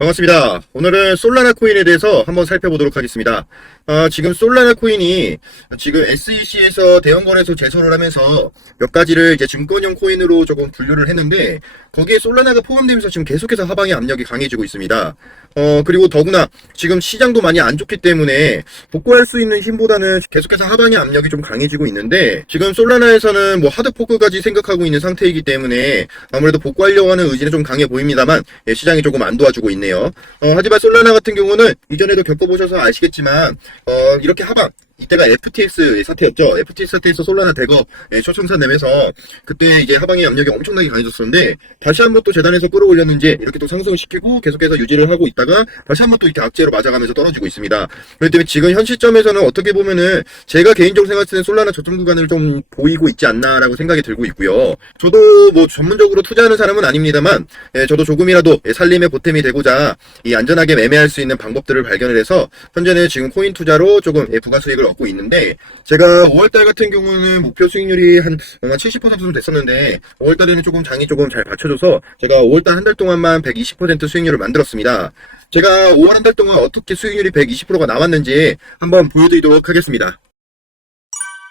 반갑습니다. 오늘은 솔라나 코인에 대해서 한번 살펴보도록 하겠습니다. 아, 지금 솔라나 코인이 지금 SEC에서 대형 거래소 제소를 하면서 몇 가지를 이제 증권형 코인으로 조금 분류를 했는데 거기에 솔라나가 포함되면서 지금 계속해서 하방의 압력이 강해지고 있습니다. 어, 그리고 더구나 지금 시장도 많이 안 좋기 때문에 복구할 수 있는 힘보다는 계속해서 하방의 압력이 좀 강해지고 있는데 지금 솔라나에서는 뭐 하드포크까지 생각하고 있는 상태이기 때문에 아무래도 복구하려고 하는 의지는 좀 강해 보입니다만 예, 시장이 조금 안 도와주고 있네요. 어, 하지만 솔라나 같은 경우는 이전에도 겪어보셔서 아시겠지만 어, 이렇게 하방 이때가 FTX 사태였죠. FTX 사태에서 솔라나 대거 예, 초청산 내면서 그때 이제 하방의 압력이 엄청나게 강해졌었는데 다시 한번 또 재단에서 끌어올렸는지 이렇게 또 상승을 시키고 계속해서 유지를 하고 있다가 다시 한번 또 이렇게 악재로 맞아가면서 떨어지고 있습니다. 그렇기 때문에 지금 현 시점에서는 어떻게 보면은 제가 개인적으로 생각할 때는 솔라나 저점 구간을 좀 보이고 있지 않나라고 생각이 들고 있고요. 저도 뭐 전문적으로 투자하는 사람은 아닙니다만 예, 저도 조금이라도 예, 살림의 보탬이 되고자 이 안전하게 매매할 수 있는 방법들을 발견을 해서 현재는 지금 코인 투자로 조금 예, 부가 수익을 얻고 있는데 제가 5월달 같은 경우는 목표 수익률이 한 70% 정도 됐었는데 5월달에는 조금 장이 조금 잘 받쳐줘서 제가 5월달 한 달 동안만 120% 수익률을 만들었습니다. 제가 5월 한 달 동안 어떻게 수익률이 120%가 나왔는지 한번 보여드리도록 하겠습니다.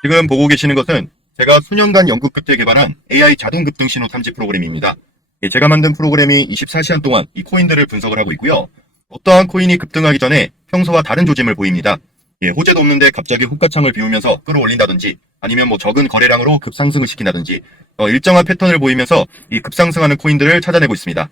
지금 보고 계시는 것은 제가 수년간 연구 끝에 개발한 AI 자동 급등 신호 탐지 프로그램입니다. 예, 제가 만든 프로그램이 24시간 동안 이 코인들을 분석을 하고 있고요. 어떠한 코인이 급등하기 전에 평소와 다른 조짐을 보입니다. 예, 호재도 없는데 갑자기 호가창을 비우면서 끌어올린다든지 아니면 뭐 적은 거래량으로 급상승을 시킨다든지 어, 일정한 패턴을 보이면서 이 급상승하는 코인들을 찾아내고 있습니다.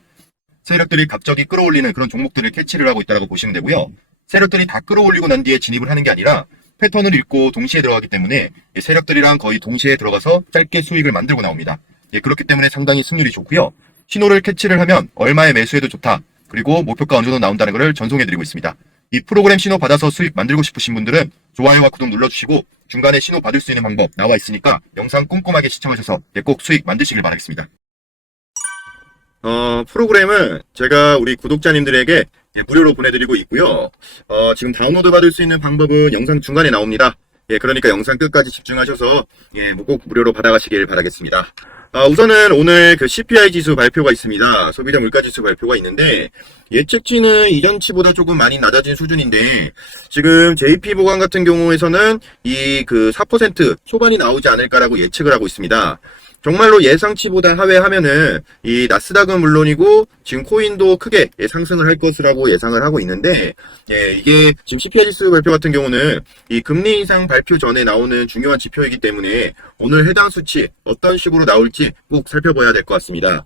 세력들이 갑자기 끌어올리는 그런 종목들을 캐치를 하고 있다고 보시면 되고요. 세력들이 다 끌어올리고 난 뒤에 진입을 하는 게 아니라 패턴을 읽고 동시에 들어가기 때문에 이 세력들이랑 거의 동시에 들어가서 짧게 수익을 만들고 나옵니다. 예, 그렇기 때문에 상당히 승률이 좋고요. 신호를 캐치를 하면 얼마에 매수해도 좋다. 그리고 목표가 어느 정도 나온다는 것을 전송해드리고 있습니다. 이 프로그램 신호 받아서 수익 만들고 싶으신 분들은 좋아요와 구독 눌러주시고 중간에 신호 받을 수 있는 방법 나와 있으니까 영상 꼼꼼하게 시청하셔서 예, 꼭 수익 만드시길 바라겠습니다. 어, 프로그램은 제가 우리 구독자님들에게 예, 무료로 보내드리고 있고요. 어, 지금 다운로드 받을 수 있는 방법은 영상 중간에 나옵니다. 예, 그러니까 영상 끝까지 집중하셔서 예, 뭐 꼭 무료로 받아가시길 바라겠습니다. 아, 우선은 오늘 그 CPI 지수 발표가 있습니다. 소비자 물가 지수 발표가 있는데 예측치는 이전치보다 조금 많이 낮아진 수준인데 지금 JP 보관 같은 경우에서는 이 그 4% 초반이 나오지 않을까라고 예측을 하고 있습니다. 정말로 예상치보다 하회하면은 이 나스닥은 물론이고 지금 코인도 크게 예, 상승을 할 것이라고 예상을 하고 있는데 예, 이게 지금 CPI 지수 발표 같은 경우는 이 금리 인상 발표 전에 나오는 중요한 지표이기 때문에 오늘 해당 수치 어떤 식으로 나올지 꼭 살펴봐야 될 것 같습니다.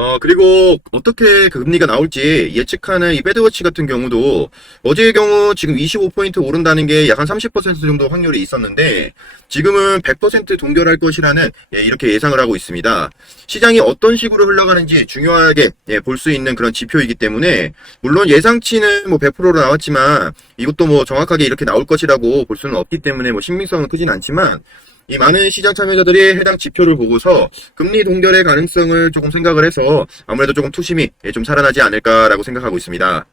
어, 그리고 어떻게 그 금리가 나올지 예측하는 이 배드워치 같은 경우도 어제의 경우 지금 25포인트 오른다는 게 약 한 30% 정도 확률이 있었는데 지금은 100% 동결할 것이라는 예, 이렇게 예상을 하고 있습니다. 시장이 어떤 식으로 흘러가는지 중요하게 예, 볼 수 있는 그런 지표이기 때문에 물론 예상치는 뭐 100%로 나왔지만 이것도 뭐 정확하게 이렇게 나올 것이라고 볼 수는 없기 때문에 뭐 신빙성은 크진 않지만 이 많은 시장 참여자들이 해당 지표를 보고서 금리 동결의 가능성을 조금 생각을 해서 아무래도 조금 투심이 예, 좀 살아나지 않을까라고 생각하고 있습니다.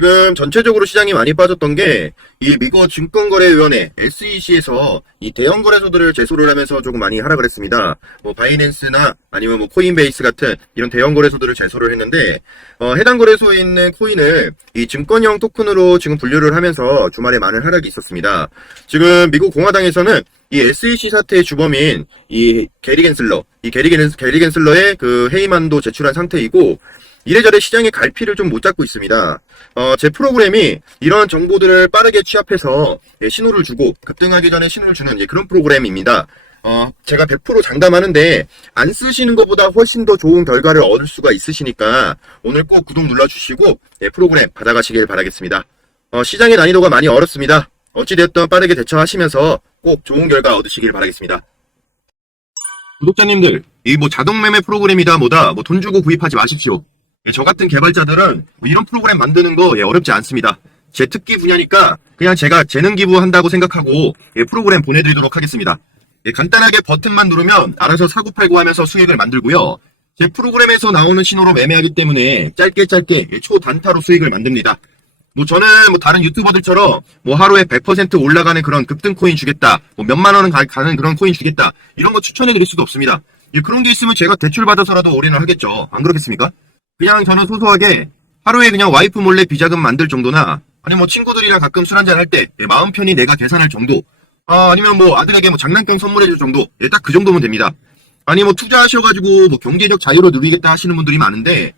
지금 전체적으로 시장이 많이 빠졌던 게 이 미국 증권거래위원회 SEC에서 이 대형 거래소들을 제소를 하면서 조금 많이 하락을 했습니다. 뭐 바이낸스나 아니면 뭐 코인베이스 같은 이런 대형 거래소들을 제소를 했는데 어, 해당 거래소에 있는 코인을 이 증권형 토큰으로 지금 분류를 하면서 주말에 많은 하락이 있었습니다. 지금 미국 공화당에서는 이 SEC 사태의 주범인 이 게리 겐슬러, 이 게리, 겐슬러의 그 해임안도 제출한 상태이고 이래저래 시장의 갈피를 좀 못 잡고 있습니다. 어, 제 프로그램이 이런 정보들을 빠르게 취합해서 예, 신호를 주고 급등하기 전에 신호를 주는 예, 그런 프로그램입니다. 어, 제가 100% 장담하는데 안 쓰시는 것보다 훨씬 더 좋은 결과를 얻을 수가 있으시니까 오늘 꼭 구독 눌러주시고 예, 프로그램 받아가시길 바라겠습니다. 어, 시장의 난이도가 많이 어렵습니다. 어찌됐든 빠르게 대처하시면서 꼭 좋은 결과 얻으시길 바라겠습니다. 구독자님들, 이 뭐 자동 매매 프로그램이다 뭐다 뭐 돈 주고 구입하지 마십시오. 예, 저 같은 개발자들은 뭐 이런 프로그램 만드는 거 예, 어렵지 않습니다. 제 특기 분야니까 그냥 제가 재능 기부한다고 생각하고 예, 프로그램 보내드리도록 하겠습니다. 예, 간단하게 버튼만 누르면 알아서 사고팔고 하면서 수익을 만들고요. 제 프로그램에서 나오는 신호로 매매하기 때문에 짧게 짧게 예, 초단타로 수익을 만듭니다. 뭐 저는 뭐 다른 유튜버들처럼 뭐 하루에 100% 올라가는 그런 급등 코인 주겠다. 뭐 몇만 원은 가, 는 그런 코인 주겠다. 이런 거 추천해 드릴 수도 없습니다. 예, 그런 게 있으면 제가 대출 받아서라도 올인을 하겠죠. 안 그렇겠습니까? 그냥 저는 소소하게 하루에 그냥 와이프 몰래 비자금 만들 정도나 아니 뭐 친구들이랑 가끔 술 한잔 할 때 마음 편히 내가 계산할 정도 아, 아니면 뭐 아들에게 뭐 장난감 선물해 줄 정도 예, 딱 그 정도면 됩니다. 아니 뭐 투자하셔가지고 뭐 경제적 자유를 누리겠다 하시는 분들이 많은데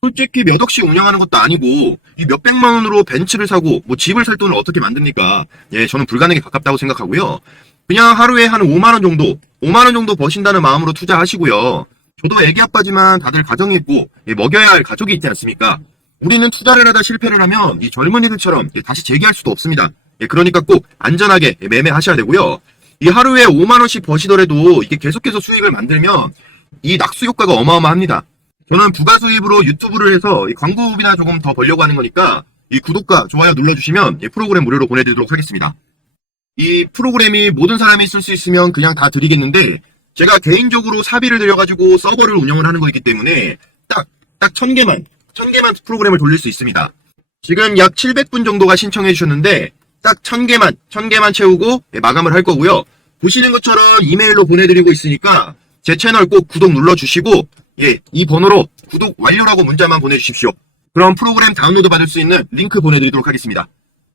솔직히 몇 억씩 운영하는 것도 아니고 이 몇백만 원으로 벤츠를 사고 뭐 집을 살 돈을 어떻게 만듭니까? 예, 저는 불가능에 가깝다고 생각하고요. 그냥 하루에 한 5만 원 정도, 5만 원 정도 버신다는 마음으로 투자하시고요. 저도 애기 아빠지만 다들 가정이 있고 예, 먹여야 할 가족이 있지 않습니까? 우리는 투자를 하다 실패를 하면 이 젊은이들처럼 예, 다시 재기할 수도 없습니다. 예, 그러니까 꼭 안전하게 예, 매매하셔야 되고요. 이 하루에 5만 원씩 버시더라도 이게 계속해서 수익을 만들면 이 낙수 효과가 어마어마합니다. 저는 부가 수입으로 유튜브를 해서 이 광고비나 조금 더 벌려고 하는 거니까 이 구독과 좋아요 눌러주시면 이 프로그램 무료로 보내드리도록 하겠습니다. 이 프로그램이 모든 사람이 쓸 수 있으면 그냥 다 드리겠는데 제가 개인적으로 사비를 들여가지고 서버를 운영을 하는 거이기 때문에 딱, 딱 1000개만, 1000개만 프로그램을 돌릴 수 있습니다. 지금 약 700분 정도가 신청해 주셨는데 딱 1000개만, 1000개만 채우고 예, 마감을 할 거고요. 보시는 것처럼 이메일로 보내드리고 있으니까 제 채널 꼭 구독 눌러주시고 예, 이 번호로 구독 완료라고 문자만 보내주십시오. 그럼 프로그램 다운로드 받을 수 있는 링크 보내드리도록 하겠습니다.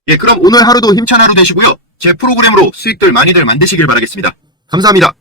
예, 그럼 오늘 하루도 힘찬 하루 되시고요. 제 프로그램으로 수익들 많이들 만드시길 바라겠습니다. 감사합니다.